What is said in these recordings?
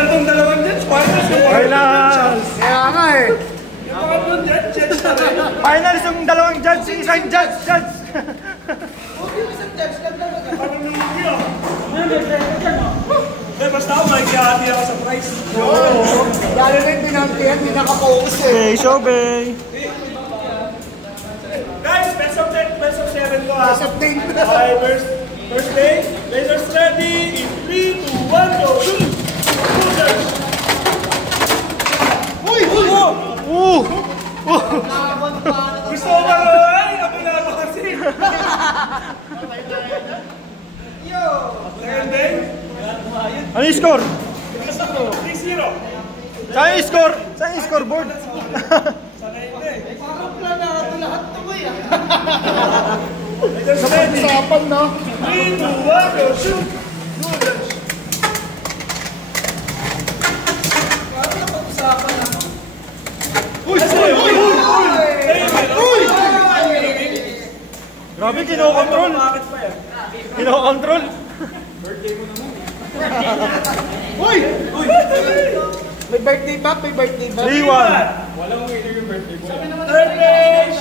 Itong dalawang Jets, finals yung Finals! Kaya nga eh. yung mga doon Jets na rin. Finals yung dalawang judge, isang judge! Okay, isang judge lang talaga. Parang nung basta ako makikihati ako sa price. Oo. Lalo na yung pinantiyan, hindi nakapokus eh. Okay, Shobey! Guys, best of 7 ko ha. Best of 10. Okay, first day. Lasers ready. In 3, 2, 1, go. Shoot! Uy! Gusto ko ba? Ay, ako na ako kasi. Yo! Second day. Ano yung score? 3-0. Saan yung score? Saan yung scoreboard? Sana hindi. Parang planado lahat ito ko yan. Lasers ready. Usapan no? 3, 2, 1, go. Shoot! Parang napag-usapan ako. Uy! Grabe, kinokontrol! Bakit pa yan? Kinokontrol! Uy! May birthday ba? May birthday ba? 3-1! Walang winner yung birthday ko. Third day.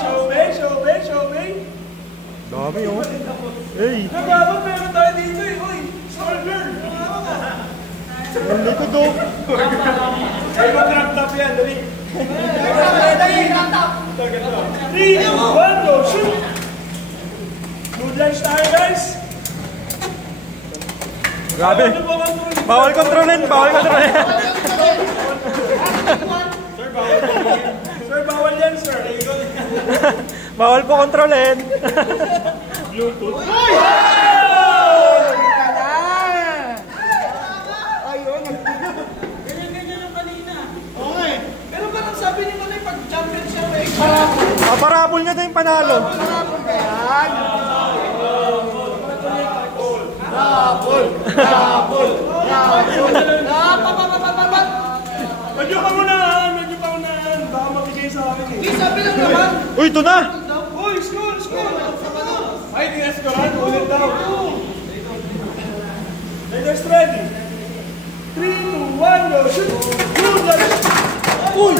Showbay. Dami oh! Hey! Nagabang meron tayo dito eh. Uy! Solver! Ang likod oh! Ay, mag-crop top yan. Dali. 3, 2, 1, go. Shoot! Good lunch tayo guys. Grabe! Bawal kontrolin! Bawal kontrolin! Sir, bawal yan, sir. Bawal po kontrolin! Bluetooth. Ayun. Ganyan yung kanina. Okay. Pero parang sabi ni Manay, pag champion siya, may Parabol niya na yung panalo! Parabol ba yan? Rabol! Medyo kamunahan. Baka makigay sa akin eh. Uy, sabi lang naman. Uy, ito na! Uy, score! Ay, di na scorean. Ulit daw. Laters ready. 3, 2, 1, go. Shoot! Good lunch! Uy!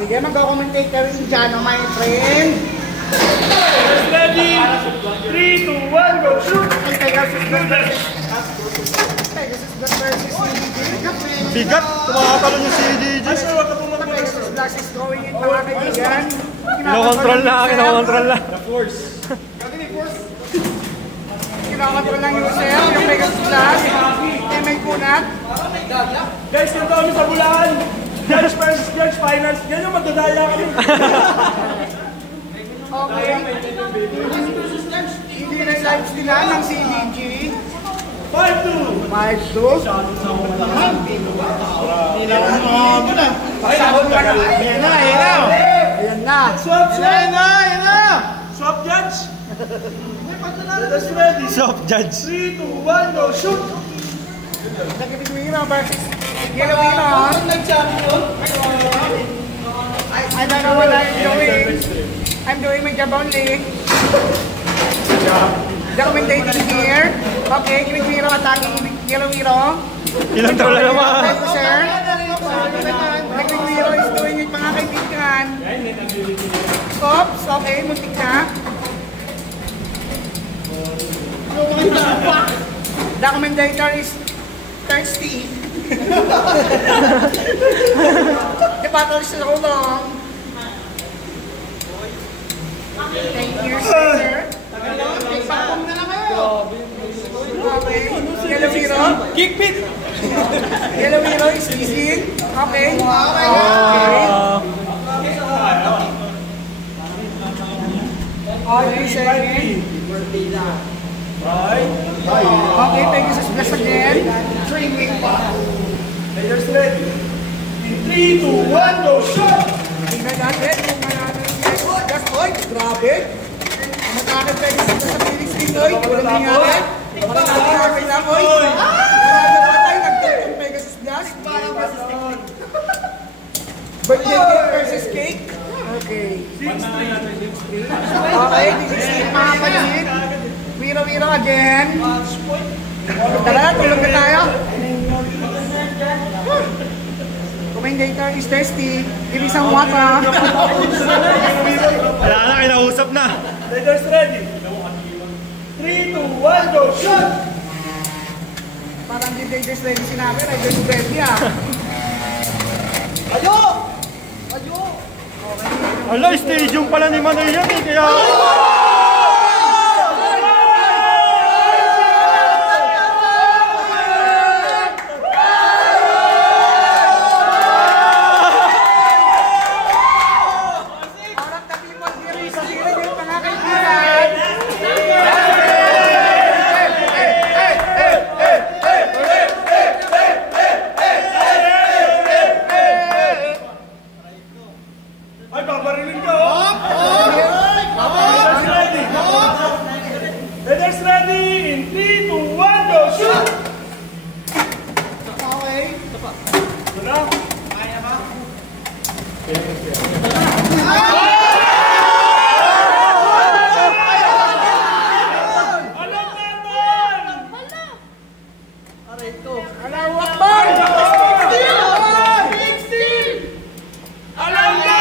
Sige, mag-commentate ka rin dyan, my friend. Laters ready. 3, 2, 1, go. Shoot! Pegasus versus CDG. Bigat! Tumakatalo niya si DJ! Ay, sir, wag ka pumunta. Pegasus Black is going in, mga kaibigan. Kinokontrol na! Kinokontrol na! Kinokontrol lang yung user, yung Pegasus Black. May kunat. Guys, yung kami sa Bulacan. Judge versus Judge Finals. Yan yung magdadaya kami. Okay. Hindi na yung lives nila ng CDG. 5-2. 5-2. Ayan na. Swap, Judge. Laters ready. Soft judge! 3, 2, 1, go. Shoot! Nagkabigwira versus Gilawira. I don't know what I'm doing. I'm doing my job only. Documentating here. Okay, Gilawira attacking Gilawira. Kinontrol na naman! Thank you, sir. Gilawira is doing it, mga kaibigan. Stop, eh, muntik na. Documentator is thirsty. The battle is so long. Thank you, sir. Pagpapong na lang kayo. Okay. Gilawiro. Kick pit! Gilawiro is easy. Okay. Okay. Okay, second. Okay, Pegasus Bless again. Laters ready. In 3, 2, 1, go. Shoot! Tingnan natin kung manalo yung Pegasus Bless. Oy, grabe. Matake Pegasus Bless sa Felix Pinoy. Walang nangyari. Matake lang, oy. Grabe patay. Nagtag yung Pegasus Bless. Birthday cake versus cake. Okay. Okay, this is it mga kapatid. Wiro-wiro again. Tara, tulog na tayo. Commentator is thirsty. Give me some water. Wala na, kinausap na. Leaders ready. 3, 2, 1, go, shoot! Parang di Raiders ready sinabi. Raiders ready ah. Ayo! Ayo! Ala, stadium pala ni Manoy yan eh, kaya... Parang katipon diri sa sila yung mga kaibigan. Ay, babarilin ka, oh! Leaders ready. In 3, 2, 1, go, shoot! Okay. Ito na. Alam natin! Allahu Akbar! Alam na!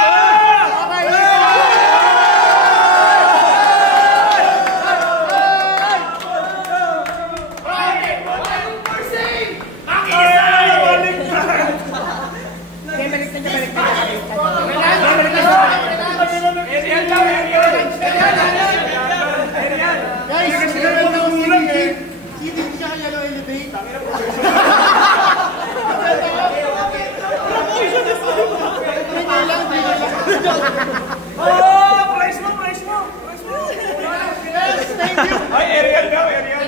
Oh, price mo, price mo, price mo. Ay, Ariel daw, Ariel.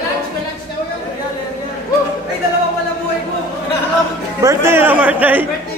Birthday na, birthday!